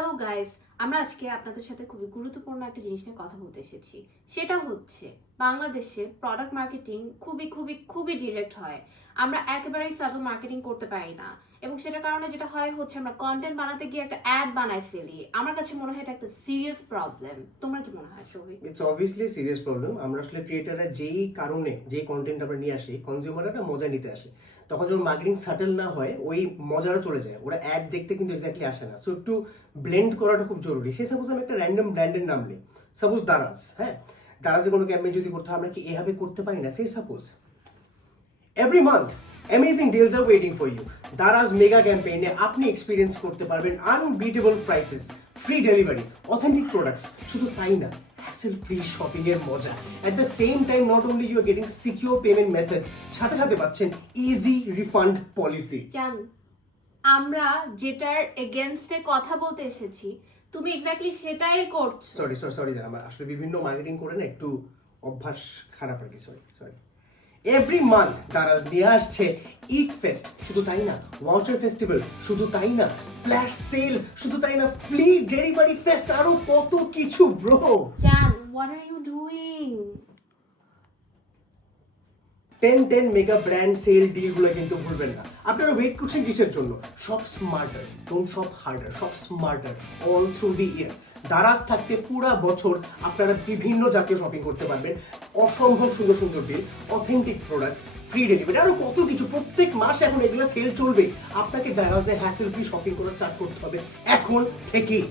Hello guys, আমরা আজকে আপনাদের সাথে খুবই গুরুত্বপূর্ণ একটা জিনিস নিয়ে কথা বলতে এসেছি। সেটা হচ্ছে বাংলাদেশে প্রোডাক্ট মার্কেটিং খুবই ডিরেক্ট হয়। আমরা একেবারেই সাবল মার্কেটিং করতে পারি না, এবং সেটার কারণে যেটা হয় হচ্ছে আমরা কন্টেন্ট বানাতে গিয়ে একটা অ্যাড বানাই ফেলি। আমার কাছে মনে হয় এটা একটা সিরিয়াস প্রবলেম। তোমার কি মনে হয় Shouvik? It's obviously serious problem. আমরা আসলে ক্রিয়েটাররা যেই কারণে যেই কন্টেন্ট আমরা নিয়ে আসি, কনজিউমাররা মজা নিতে আসে, তখন যখন মার্কেটিং সাটেল না হয় ওই মজাটা চলে যায়। ওরা অ্যাড দেখতে কিন্তু এক্স্যাক্টলি আসে না। সো একটু ব্লেন্ড করাটা খুব জরুরি। সে সাপোজ আমি একটা র্যান্ডম ব্র্যান্ডের নাম নিই, সাপোজ দারাজ। হ্যাঁ, দারাজে কোনো ক্যাম্পেইন যদি করতে হয়, আমরা কি এভাবে করতে পারি না? সেই suppose every month amazing deals are waiting for you. Daraz mega ক্যাম্পেইনে আপনি এক্সপিরিয়েন্স করতে পারবেন unbeatable prices, free delivery, authentic products. শুধু তাই না, হ্যাসেল ফ্রি শপিং এর মজা। At the same time not only you are getting secure payment methods, সাথে সাথে পাচ্ছেন ইজি রিফান্ড পলিসি। জান, আমরা যেটার এগেইনস্টে কথা বলতে এসেছি তুমি এক্স্যাক্টলি সেটাই করছো। সরি জান, আমার আসলে বিভিন্ন মার্কেটিং করে না একটু অভ্যাস খারাপ আর কি। সরি। এভরি মান্থ দারাজ নিয়ে আসছে ঈদ ফেস্ট, শুধু তাই না, ওয়াউচার ফেস্টিভ্যাল, শুধু তাই না, ফ্ল্যাশ সেল, শুধু তাই না, ফ্রি ডেলিভারি ফেস্ট, আরো কত কিছু ব্রো। জান, what are you doing? 10 mega brand sale ডিলগুলো কিন্তু ভুলবেন না। আপনারা ওয়েট করছেন কিসের জন্য? Shop smarter, don't shop harder, shop smarter all through the year. Daraz থাকতে পুরা বছর আপনারা বিভিন্ন জাতীয় শপিং করতে পারবেন, অসম্ভব সুন্দর সুন্দর deal, authentic product, free delivery, আরো কত কিছু। প্রত্যেক মাস এখন এগুলো সেল চলবে। আপনাকে দারাজে হ্যাসেল ফ্রি শপিং করে স্টার্ট করতে হবে এখন থেকেই।